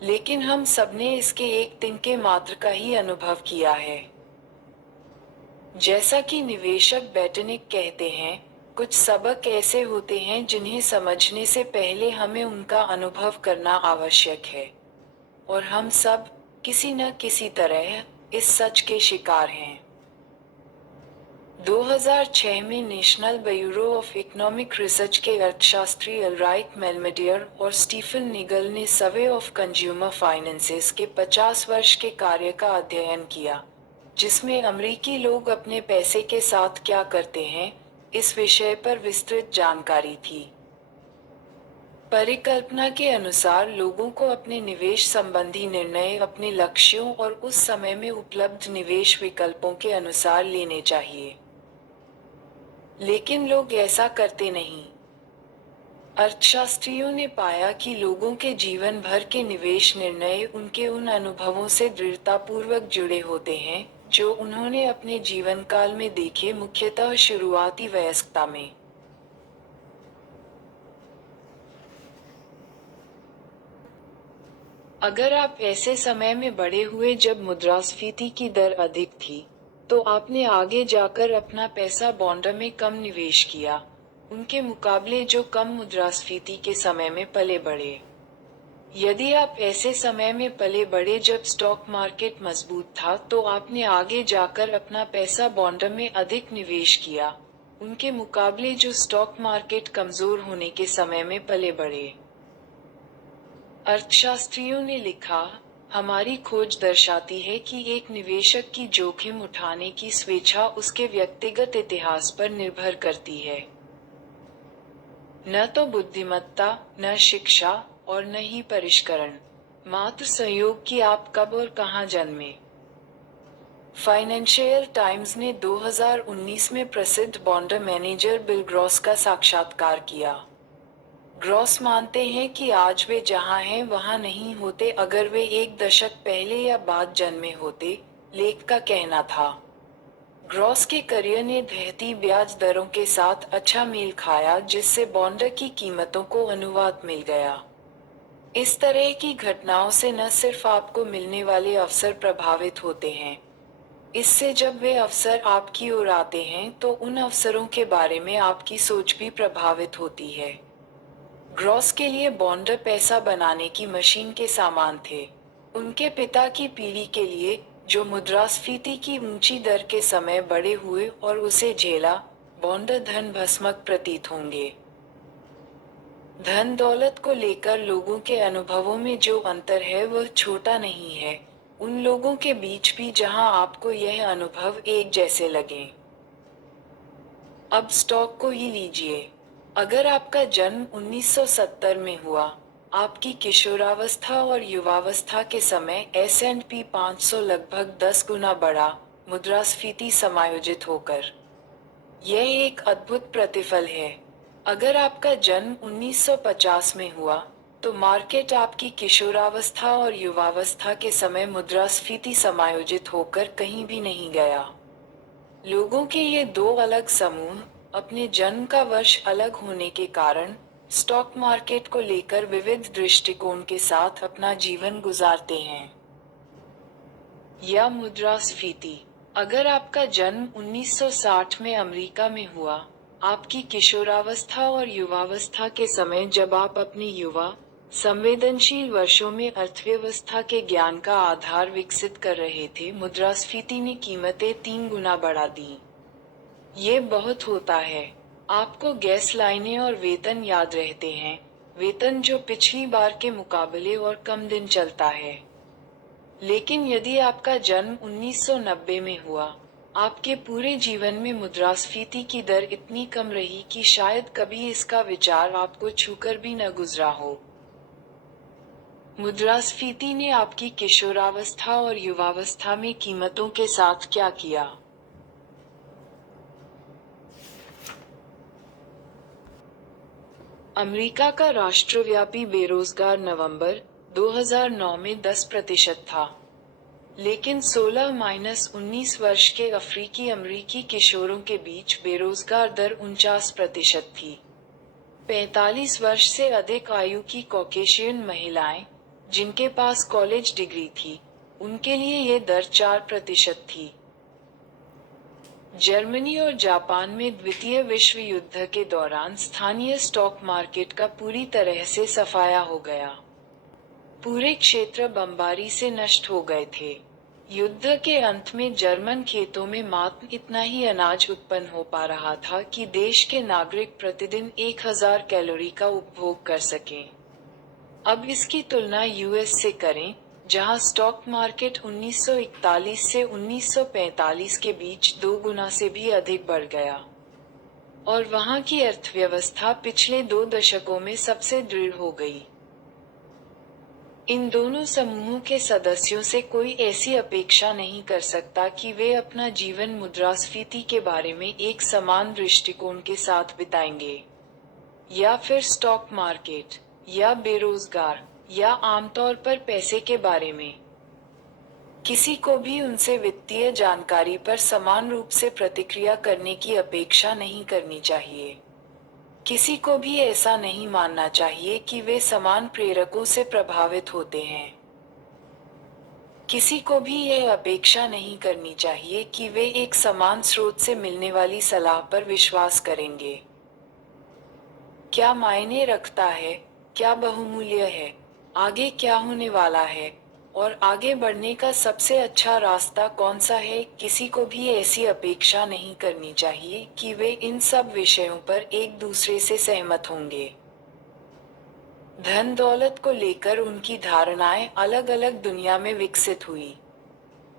लेकिन हम सबने इसके एक तिनके मात्र का ही अनुभव किया है। जैसा कि निवेशक बेटनिक कहते हैं, कुछ सबक ऐसे होते हैं जिन्हें समझने से पहले हमें उनका अनुभव करना आवश्यक है, और हम सब किसी न किसी तरह इस सच के शिकार हैं। 2006 में national bureau of economic research के अर्थशास्त्री एलराइट मेलमेडियर और स्टीफन निगल ने सर्वे ऑफ कंज्यूमर फाइनेंसेस के 50 वर्ष के कार्य का अध्ययन किया, जिसमें अमेरिकी लोग अपने पैसे के साथ क्या करते हैं, इस विषय पर विस्तृत जानकारी थी। परिकल्पना के अनुसार लोगों को अपने निवेश संबंधी निर्णय अपने लक्ष्यों और उस समय में उपलब्ध निवेश विकल्पों के अनुसार लेने चाहिए, लेकिन लोग ऐसा करते नहीं। अर्थशास्त्रियों ने पाया कि लोगों के जीवन भर के निवेश निर्णय उनके उन अनुभवों से दृढ़तापूर्वक जुड़े होते हैं जो उन्होंने अपने जीवन काल में देखे, मुख्यतः शुरुआती वयस्कता में। अगर आप ऐसे समय में बड़े हुए जब मुद्रास्फीति की दर अधिक थी, तो आपने आगे जाकर अपना पैसा बॉन्ड में कम निवेश किया, उनके मुकाबले जो कम मुद्रास्फीति के समय में पले बढ़े। यदि आप ऐसे समय में पले बढ़े जब स्टॉक मार्केट मजबूत था, तो आपने आगे जाकर अपना पैसा बॉन्ड में अधिक निवेश किया, उनके मुकाबले जो स्टॉक मार्केट कमजोर होने के समय में पले बढ़े। अर्थशास्त्रियों ने लिखा, हमारी खोज दर्शाती है कि एक निवेशक की जोखिम उठाने की स्वेच्छा उसके व्यक्तिगत इतिहास पर निर्भर करती है, न तो बुद्धिमत्ता, न शिक्षा और न ही परिष्करण, मात्र सहयोग कि आप कब और कहां जन्मे। फाइनेंशियल टाइम्स ने 2019 में प्रसिद्ध बॉन्ड मैनेजर बिल ग्रॉस का साक्षात्कार किया। ग्रॉस मानते हैं कि आज वे जहां हैं वहां नहीं होते अगर वे एक दशक पहले या बाद जन्मे होते, लेख का कहना था। ग्रॉस के करियर ने बढती ब्याज दरों के साथ अच्छा मेल खाया, जिससे बॉन्ड की कीमतों को अनुवाद मिल गया। इस तरह की घटनाओं से न सिर्फ आपको मिलने वाले अवसर प्रभावित होते हैं, इससे जब वे अवसर आपकी ओर आते हैं तो उन अवसरों के बारे में आपकी सोच भी प्रभावित होती है। ग्रॉस के लिए बॉन्ड पैसा बनाने की मशीन के समान थे। उनके पिता की पीढ़ी के लिए, जो मुद्रास्फीति की ऊंची दर के समय बड़े हुए और उसे झेला, बॉन्ड धन भस्मक प्रतीत होंगे। धन दौलत को लेकर लोगों के अनुभवों में जो अंतर है वह छोटा नहीं है, उन लोगों के बीच भी जहां आपको यह अनुभव एक जैसे लगे। अब स्टॉक को ही लीजिए। अगर आपका जन्म 1970 में हुआ, आपकी किशोरावस्था और युवावस्था के समय S&P 500 लगभग 10 गुना बढ़ा, मुद्रास्फीति समायोजित होकर। यह एक अद्भुत प्रतिफल है। अगर आपका जन्म 1950 में हुआ, तो मार्केट आपकी किशोरावस्था और युवावस्था के समय मुद्रास्फीति समायोजित होकर कहीं भी नहीं गया। लोगों के ये दो अलग समूह, अपने जन्म का वर्ष अलग होने के कारण, स्टॉक मार्केट को लेकर विविध दृष्टिकोण के साथ अपना जीवन गुजारते हैं। या मुद्रास्फीति। अगर आपका जन्म 1960 में अमेरिका में हुआ, आपकी किशोरावस्था और युवावस्था के समय जब आप अपने युवा, संवेदनशील वर्षों में अर्थव्यवस्था के ज्ञान का आधार विकसित कर रहे थे, मुद्रास्फीति ने कीमतें 3 गुना बढ़ा दी। ये बहुत होता है। आपको गैस लाइनें और वेतन याद रहते हैं, वेतन जो पिछली बार के मुकाबले और कम दिन चलता है। लेकिन यदि आपका जन्म 1990 में हुआ, आपके पूरे जीवन में मुद्रास्फीति की दर इतनी कम रही कि शायद कभी इसका विचार आपको छूकर भी न गुजरा हो। मुद्रास्फीति ने आपकी किशोरावस्था और युवावस्था में कीमतों के साथ क्या किया? अमेरिका का राष्ट्रव्यापी बेरोजगार नवंबर 2009 में 10% था, लेकिन 16-19 वर्ष के अफ्रीकी अमेरिकी किशोरों के बीच बेरोजगार दर 49% थी। 45 वर्ष से अधिक आयु की कॉकेशियन महिलाएं, जिनके पास कॉलेज डिग्री थी, उनके लिए ये दर 4% थी। जर्मनी और जापान में द्वितीय विश्व युद्ध के दौरान स्थानीय स्टॉक मार्केट का पूरी तरह से सफाया हो गया। पूरे क्षेत्र बमबारी से नष्ट हो गए थे। युद्ध के अंत में जर्मन खेतों में मात्र इतना ही अनाज उत्पन्न हो पा रहा था कि देश के नागरिक प्रतिदिन 1000 कैलोरी का उपभोग कर सकें। अब इसकी तुलना यूएस से करें, जहां स्टॉक मार्केट 1941 से 1945 के बीच 2 गुना से भी अधिक बढ़ गया, और वहां की अर्थव्यवस्था पिछले 2 दशकों में सबसे दृढ़ हो गई। इन दोनों समूहों के सदस्यों से कोई ऐसी अपेक्षा नहीं कर सकता कि वे अपना जीवन मुद्रास्फीति के बारे में एक समान दृष्टिकोण के साथ बिताएंगे, या फिर स्टॉक मार्केट, या बेरोजगार, या आमतौर पर पैसे के बारे में। किसी को भी उनसे वित्तीय जानकारी पर समान रूप से प्रतिक्रिया करने की अपेक्षा नहीं करनी चाहिए। किसी को भी ऐसा नहीं मानना चाहिए कि वे समान प्रेरकों से प्रभावित होते हैं। किसी को भी यह अपेक्षा नहीं करनी चाहिए कि वे एक समान स्रोत से मिलने वाली सलाह पर विश्वास करेंगे। क्या मायने रखता है, क्या बहुमूल्य है, आगे क्या होने वाला है, और आगे बढ़ने का सबसे अच्छा रास्ता कौन सा है, किसी को भी ऐसी अपेक्षा नहीं करनी चाहिए कि वे इन सब विषयों पर एक दूसरे से सहमत होंगे। धन दौलत को लेकर उनकी धारणाएं अलग अलग दुनिया में विकसित हुई,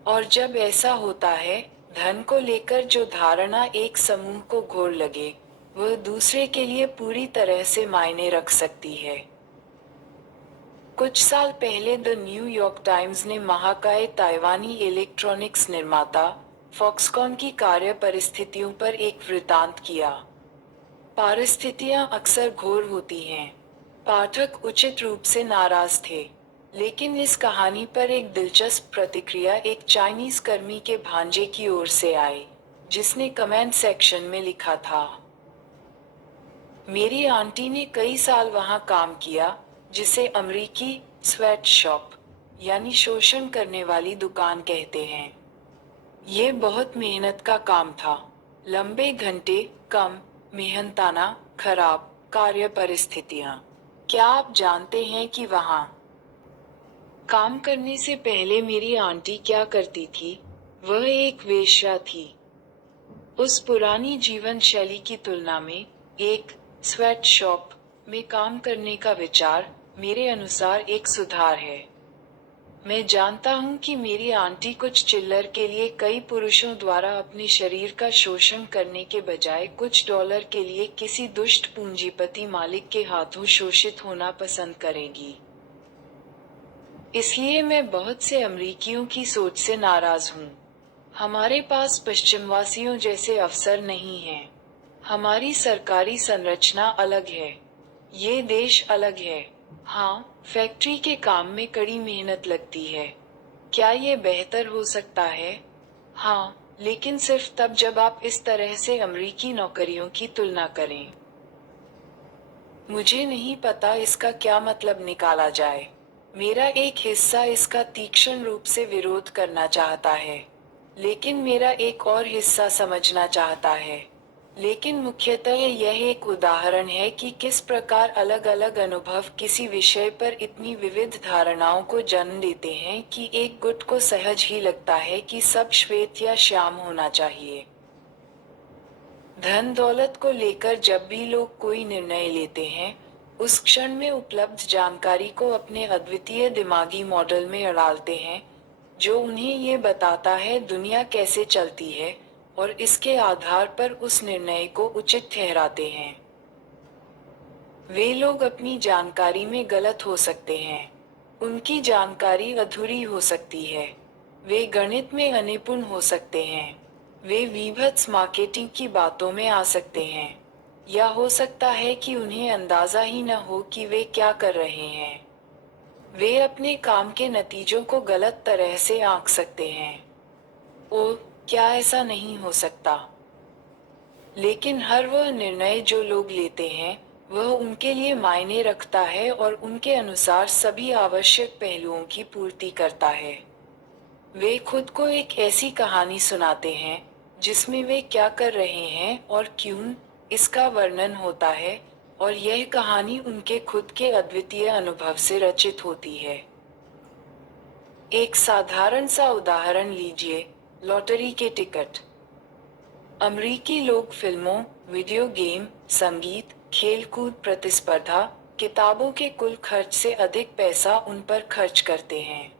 और जब ऐसा होता है, धन को लेकर जो धारणा एक समूह को घोर लगे, वह दूसरे के लिए पूरी तरह से मायने रख सकती है। कुछ साल पहले द न्यूयॉर्क टाइम्स ने महाकाय ताइवानी इलेक्ट्रॉनिक्स निर्माता फॉक्सकॉन की कार्य परिस्थितियों पर एक वृत्तांत किया। परिस्थितियां अक्सर घोर होती हैं। पाठक उचित रूप से नाराज थे, लेकिन इस कहानी पर एक दिलचस्प प्रतिक्रिया एक चाइनीज कर्मी के भांजे की ओर से आई। जिसने कमेंट सेक्शन में लिखा था, मेरी आंटी ने कई साल वहां काम किया, जिसे अमेरिकी स्वेट शॉप यानी शोषण करने वाली दुकान कहते हैं। ये बहुत मेहनत का काम था। लंबे घंटे, कम मेहनताना, खराब कार्य परिस्थितियां। क्या आप जानते हैं कि वहां काम करने से पहले मेरी आंटी क्या करती थी? वह एक वेश्या थी। उस पुरानी जीवन शैली की तुलना में एक स्वेट शॉप में काम करने का विचार मेरे अनुसार एक सुधार है। मैं जानता हूँ कि मेरी आंटी कुछ चिल्लर के लिए कई पुरुषों द्वारा अपने शरीर का शोषण करने के बजाय कुछ डॉलर के लिए किसी दुष्ट पूंजीपति मालिक के हाथों शोषित होना पसंद करेगी। इसलिए मैं बहुत से अमेरिकियों की सोच से नाराज हूँ। हमारे पास पश्चिमवासियों जैसे अवसर नहीं हैं। हमारी सरकारी संरचना अलग है। ये देश अलग है। हाँ, फैक्ट्री के काम में कड़ी मेहनत लगती है। क्या ये बेहतर हो सकता है? हाँ, लेकिन सिर्फ तब जब आप इस तरह से अमेरिकी नौकरियों की तुलना करें। मुझे नहीं पता इसका क्या मतलब निकाला जाए। मेरा एक हिस्सा इसका तीक्ष्ण रूप से विरोध करना चाहता है, लेकिन मेरा एक और हिस्सा समझना चाहता है। लेकिन मुख्यतः यह एक उदाहरण है कि किस प्रकार अलग अलग अनुभव किसी विषय पर इतनी विविध धारणाओं को जन्म देते हैं कि एक गुट को सहज ही लगता है कि सब श्वेत या श्याम होना चाहिए। धन दौलत को लेकर जब भी लोग कोई निर्णय लेते हैं, उस क्षण में उपलब्ध जानकारी को अपने अद्वितीय दिमागी मॉडल में अड़ालते हैं, जो उन्हें ये बताता है दुनिया कैसे चलती है, और इसके आधार पर उस निर्णय को उचित ठहराते हैं। वे लोग अपनी जानकारी में गलत हो सकते हैं। उनकी जानकारी अधूरी हो सकती है। वे गणित में अनिपुण हो सकते हैं। वे विभत्स मार्केटिंग की बातों में आ सकते हैं। या हो सकता है कि उन्हें अंदाजा ही न हो कि वे क्या कर रहे हैं। वे अपने काम के नतीजों को गलत तरह से आंक सकते हैं। ओह, क्या ऐसा नहीं हो सकता? लेकिन हर वह निर्णय जो लोग लेते हैं, वह उनके लिए मायने रखता है और उनके अनुसार सभी आवश्यक पहलुओं की पूर्ति करता है। वे खुद को एक ऐसी कहानी सुनाते हैं, जिसमें वे क्या कर रहे हैं और क्यों, इसका वर्णन होता है, और यह कहानी उनके खुद के अद्वितीय अनुभव से रचित होती है। एक साधारण सा उदाहरण लीजिए, लॉटरी के टिकट। अमेरिकी लोग फिल्मों, वीडियो गेम, संगीत, खेलकूद प्रतिस्पर्धा, किताबों के कुल खर्च से अधिक पैसा उन पर खर्च करते हैं।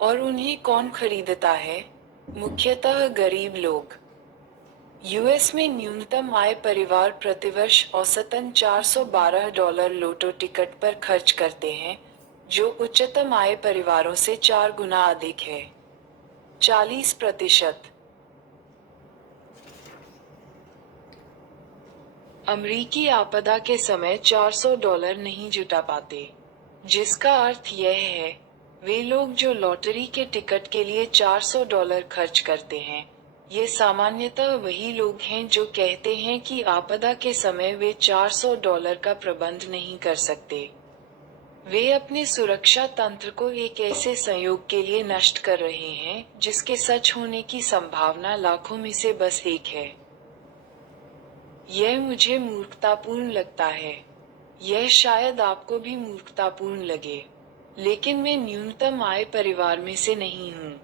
और उन्हें कौन खरीदता है? मुख्यतः गरीब लोग। यूएस में न्यूनतम आय परिवार प्रतिवर्ष औसतन $412 लोटो टिकट पर खर्च करते हैं, जो उच्चतम आय परिवारों से 4 गुना अधिक है। 40%। अमेरिकी आपदा के समय $400 नहीं जुटा पाते, जिसका अर्थ यह है, वे लोग जो लॉटरी के टिकट के लिए $400 खर्च करते हैं, ये सामान्यतः वही लोग हैं जो कहते हैं कि आपदा के समय वे $400 का प्रबंध नहीं कर सकते। वे अपने सुरक्षा तंत्र को एक ऐसे संयोग के लिए नष्ट कर रहे हैं, जिसके सच होने की संभावना लाखों में से बस एक है। यह मुझे मूर्खतापूर्ण लगता है। यह शायद आपको भी मूर्खतापूर्ण लगे। लेकिन मैं न्यूनतम आय परिवार में से नहीं हूँ।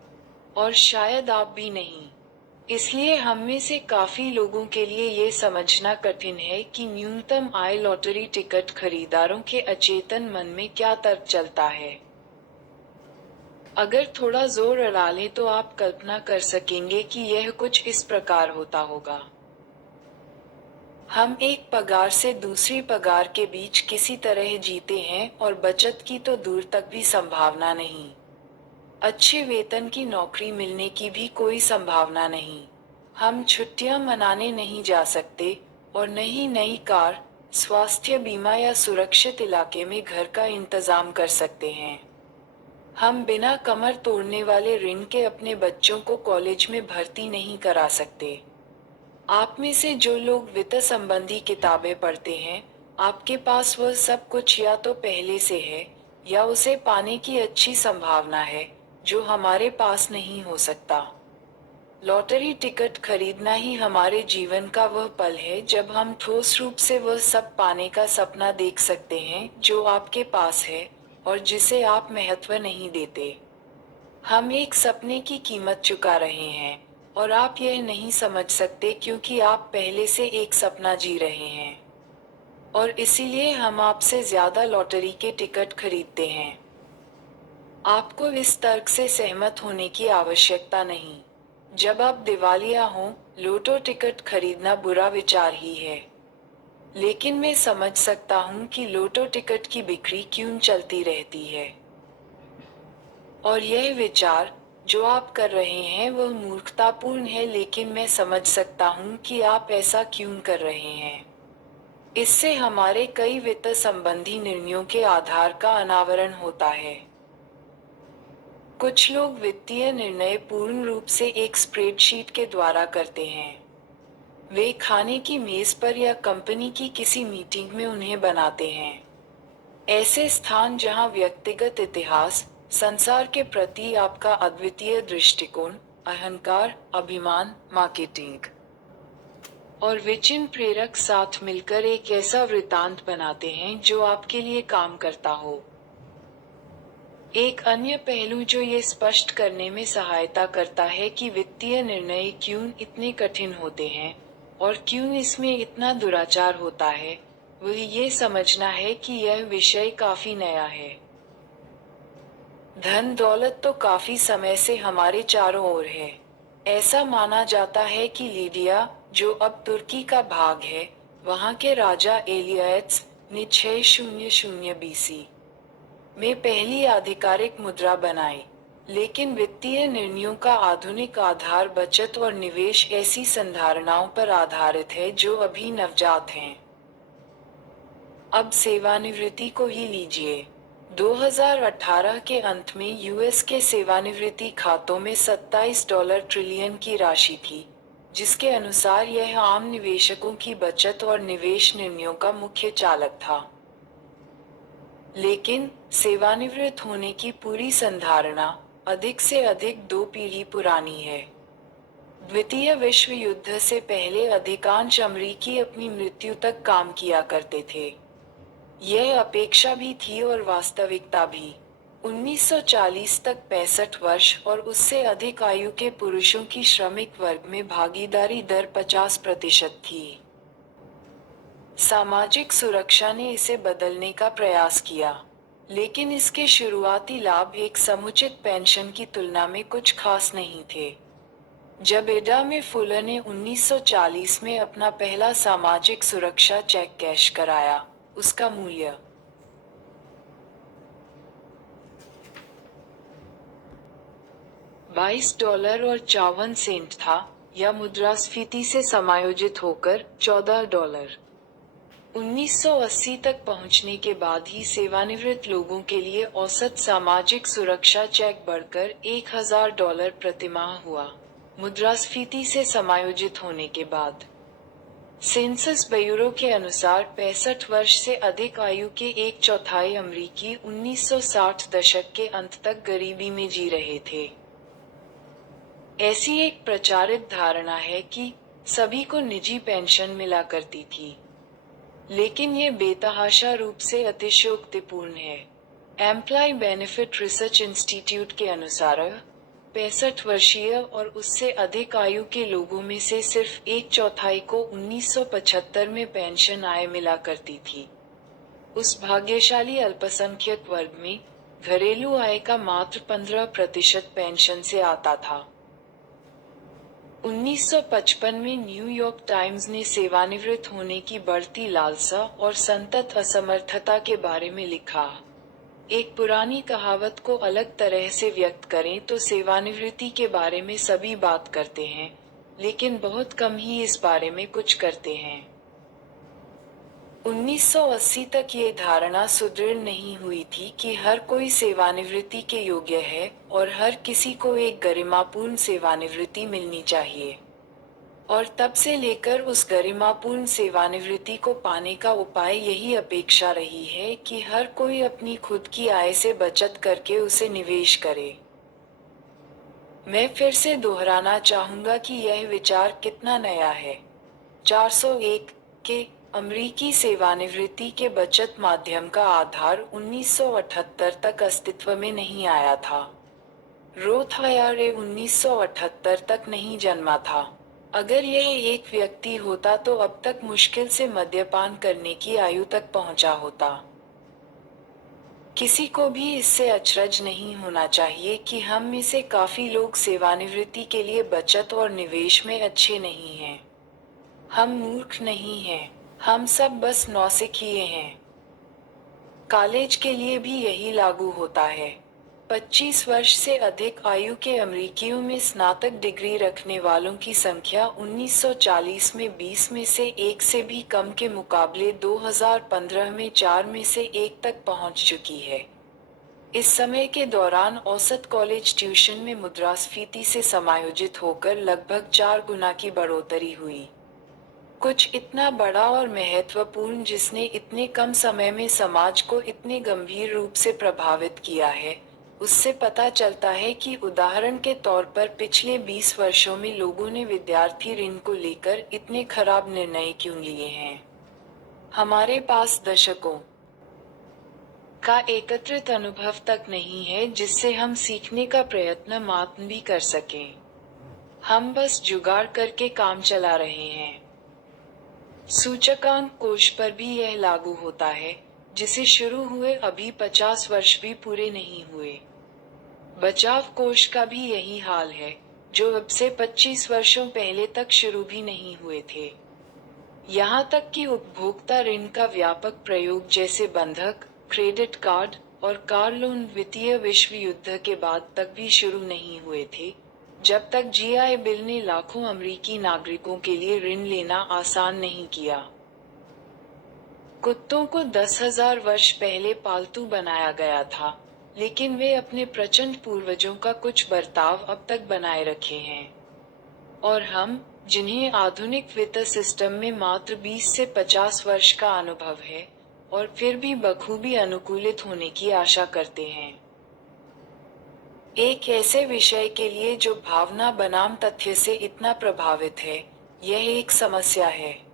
और शायद आप भी नहीं। इसलिए हम में से काफी लोगों के लिए ये समझना कठिन है कि न्यूनतम आय लॉटरी टिकट खरीदारों के अचेतन मन में क्या तर्क चलता है। अगर थोड़ा जोर अड़ा लें तो आप कल्पना कर सकेंगे कि यह कुछ इस प्रकार होता होगा। हम एक पगार से दूसरी पगार के बीच किसी तरह जीते हैं और बचत की तो दूर तक भी संभावना नहीं। अच्छे वेतन की नौकरी मिलने की भी कोई संभावना नहीं। हम छुट्टियां मनाने नहीं जा सकते, और न ही नई कार, स्वास्थ्य बीमा या सुरक्षित इलाके में घर का इंतजाम कर सकते हैं। हम बिना कमर तोड़ने वाले ऋण के अपने बच्चों को कॉलेज में भर्ती नहीं करा सकते। आप में से जो लोग वित्त संबंधी किताबें पढ़ते हैं, आपके पास वह सब कुछ या तो पहले से है या उसे पाने की अच्छी संभावना है, जो हमारे पास नहीं हो सकता। लॉटरी टिकट खरीदना ही हमारे जीवन का वह पल है जब हम ठोस रूप से वह सब पाने का सपना देख सकते हैं जो आपके पास है और जिसे आप महत्व नहीं देते। हम एक सपने की कीमत चुका रहे हैं और आप यह नहीं समझ सकते क्योंकि आप पहले से एक सपना जी रहे हैं। और इसीलिए हम आपसे ज्यादा लॉटरी के टिकट खरीदते हैं। आपको इस तर्क से सहमत होने की आवश्यकता नहीं। जब आप दिवालिया हों, लोटो टिकट खरीदना बुरा विचार ही है। लेकिन मैं समझ सकता हूँ कि लोटो टिकट की बिक्री क्यों चलती रहती है। और यह विचार जो आप कर रहे हैं वह मूर्खतापूर्ण है, लेकिन मैं समझ सकता हूँ कि आप ऐसा क्यों कर रहे हैं। इससे हमारे कई वित्त संबंधी निर्णयों के आधार का अनावरण होता है। कुछ लोग वित्तीय निर्णय पूर्ण रूप से एक स्प्रेडशीट के द्वारा करते हैं। वे खाने की मेज पर या कंपनी की किसी मीटिंग में उन्हें बनाते हैं। ऐसे स्थान जहां व्यक्तिगत इतिहास, संसार के प्रति आपका अद्वितीय दृष्टिकोण, अहंकार, अभिमान, मार्केटिंग और विचिन प्रेरक साथ मिलकर एक ऐसा वृत्तांत बनाते हैं जो आपके लिए काम करता हो। एक अन्य पहलू जो ये स्पष्ट करने में सहायता करता है कि वित्तीय निर्णय क्यों इतने कठिन होते हैं और क्यों इसमें इतना दुराचार होता है, वह ये समझना है कि यह विषय काफी नया है। धन दौलत तो काफी समय से हमारे चारों ओर है। ऐसा माना जाता है कि लीडिया, जो अब तुर्की का भाग है, वहां के राजा एलियास ने 600 BC में पहली आधिकारिक मुद्रा बनाई। लेकिन वित्तीय निर्णयों का आधुनिक आधार बचत और निवेश ऐसी संधारणाओं पर आधारित है जो अभी नवजात हैं। अब सेवानिवृत्ति को ही लीजिए। 2018 के अंत में यूएस के सेवानिवृत्ति खातों में $27 ट्रिलियन की राशि थी, जिसके अनुसार यह आम निवेशकों की बचत और निवेश निर्णयों का मुख्य चालक था। लेकिन सेवानिवृत्त होने की पूरी संधारणा अधिक से अधिक 2 पीढ़ी पुरानी है। द्वितीय विश्व युद्ध से पहले अधिकांश अमरीकी अपनी मृत्यु तक काम किया करते थे। यह अपेक्षा भी थी और वास्तविकता भी। 1940 तक 65 वर्ष और उससे अधिक आयु के पुरुषों की श्रमिक वर्ग में भागीदारी दर 50% थी। सामाजिक सुरक्षा ने इसे बदलने का प्रयास किया, लेकिन इसके शुरुआती लाभ एक समुचित पेंशन की तुलना में कुछ खास नहीं थे। जब एडा में फुलर ने 1940 में अपना पहला सामाजिक सुरक्षा चेक कैश कराया, उसका मूल्य $22.54 था, या मुद्रास्फीति से समायोजित होकर $14। 1980 तक पहुंचने के बाद ही सेवानिवृत्त लोगों के लिए औसत सामाजिक सुरक्षा चेक बढ़कर $1000 प्रतिमाह हुआ, मुद्रास्फीति से समायोजित होने के बाद। सेंसस ब्यूरो के अनुसार 65 वर्ष से अधिक आयु के एक चौथाई अमरीकी 1960 दशक के अंत तक गरीबी में जी रहे थे। ऐसी एक प्रचारित धारणा है कि सभी को निजी पेंशन मिला करती थी, लेकिन ये बेतहाशा रूप से अतिशयोक्तिपूर्ण है। एम्प्लॉय बेनिफिट रिसर्च इंस्टीट्यूट के अनुसार 65 वर्षीय और उससे अधिक आयु के लोगों में से सिर्फ एक चौथाई को 1975 में पेंशन आय मिला करती थी। उस भाग्यशाली अल्पसंख्यक वर्ग में घरेलू आय का मात्र 15% पेंशन से आता था। 1955 में न्यूयॉर्क टाइम्स ने सेवानिवृत्त होने की बढ़ती लालसा और संतत असमर्थता के बारे में लिखा। एक पुरानी कहावत को अलग तरह से व्यक्त करें तो सेवानिवृत्ति के बारे में सभी बात करते हैं, लेकिन बहुत कम ही इस बारे में कुछ करते हैं। 1980 तक ये धारणा सुदृढ़ नहीं हुई थी कि हर कोई सेवानिवृत्ति के योग्य है और हर किसी को एक गरिमापूर्ण सेवानिवृत्ति मिलनी चाहिए। और तब से लेकर उस गरिमापूर्ण सेवानिवृत्ति को पाने का उपाय यही अपेक्षा रही है कि हर कोई अपनी खुद की आय से बचत करके उसे निवेश करे। मैं फिर से दोहराना चाहूंगा कि यह विचार कितना नया है। 401 के अमेरिकी सेवानिवृत्ति के बचत माध्यम का आधार 1978 तक अस्तित्व में नहीं आया था। रोथ आईआरए 1978 तक नहीं जन्मा था। अगर यह एक व्यक्ति होता तो अब तक मुश्किल से मद्यपान करने की आयु तक पहुंचा होता। किसी को भी इससे अचरज नहीं होना चाहिए कि हम में से काफी लोग सेवानिवृत्ति के लिए बचत और निवेश में अच्छे नहीं हैं। हम मूर्ख नहीं हैं, हम सब बस नौसिखिए हैं। कॉलेज के लिए भी यही लागू होता है। 25 वर्ष से अधिक आयु के अमेरिकियों में स्नातक डिग्री रखने वालों की संख्या 1940 में 20 में से 1 से भी कम के मुकाबले 2015 में 4 में से 1 तक पहुंच चुकी है। इस समय के दौरान औसत कॉलेज ट्यूशन में मुद्रास्फीति से समायोजित होकर लगभग 4 गुना की बढ़ोतरी हुई। कुछ इतना बड़ा और महत्वपूर्ण जिसने इतने कम समय में समाज को इतने गंभीर रूप से प्रभावित किया है, उससे पता चलता है कि उदाहरण के तौर पर पिछले 20 वर्षों में लोगों ने विद्यार्थी ऋण को लेकर इतने खराब निर्णय क्यों लिए हैं। हमारे पास दशकों का एकत्रित अनुभव तक नहीं है जिससे हम सीखने का प्रयत्न मात्र भी कर सकें। हम बस जुगाड़ करके काम चला रहे हैं। सूचकांक कोष पर भी यह लागू होता है, जिसे शुरू हुए अभी 50 वर्ष भी पूरे नहीं हुए। बचाव कोष का भी यही हाल है, जो अब से 25 वर्षों पहले तक शुरू भी नहीं हुए थे। यहाँ तक कि उपभोक्ता ऋण का व्यापक प्रयोग जैसे बंधक, क्रेडिट कार्ड और कार लोन द्वितीय विश्व युद्ध के बाद तक भी शुरू नहीं हुए थे, जब तक जीआई बिल ने लाखों अमेरिकी नागरिकों के लिए ऋण लेना आसान नहीं किया। कुत्तों को 10,000 वर्ष पहले पालतू बनाया गया था, लेकिन वे अपने प्रचंड पूर्वजों का कुछ बर्ताव अब तक बनाए रखे हैं। और हम, जिन्हें आधुनिक वित्त सिस्टम में मात्र 20 से 50 वर्ष का अनुभव है, और फिर भी बखूबी अनुकूलित होने की आशा करते हैं। एक ऐसे विषय के लिए जो भावना बनाम तथ्य से इतना प्रभावित है, यह एक समस्या है।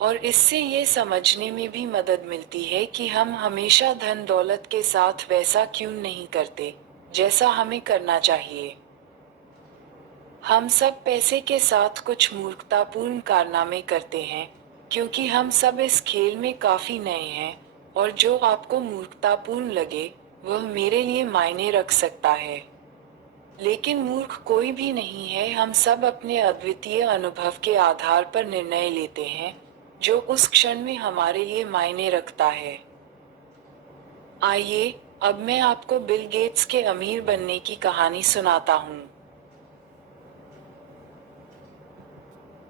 और इससे ये समझने में भी मदद मिलती है कि हम हमेशा धन दौलत के साथ वैसा क्यों नहीं करते, जैसा हमें करना चाहिए। हम सब पैसे के साथ कुछ मूर्खतापूर्ण कारनामे करते हैं, क्योंकि हम सब इस खेल में काफी नए हैं, और जो आपको मूर्खतापूर्ण लगे, वह मेरे लिए मायने रख सकता है। लेकिन मूर्ख कोई भी नहीं है। हम सब अपने अद्वितीय अनुभव के आधार पर निर्णय लेते हैं, जो उस क्षण में हमारे लिए मायने रखता है। आइए, अब मैं आपको बिल गेट्स के अमीर बनने की कहानी सुनाता हूँ।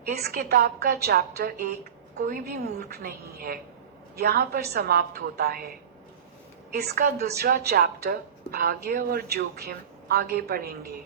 इस किताब का चैप्टर 1, कोई भी मूर्ख नहीं है, यहाँ पर समाप्त होता है। इसका दूसरा चैप्टर, भाग्य और जोखिम, आगे पढ़ेंगे।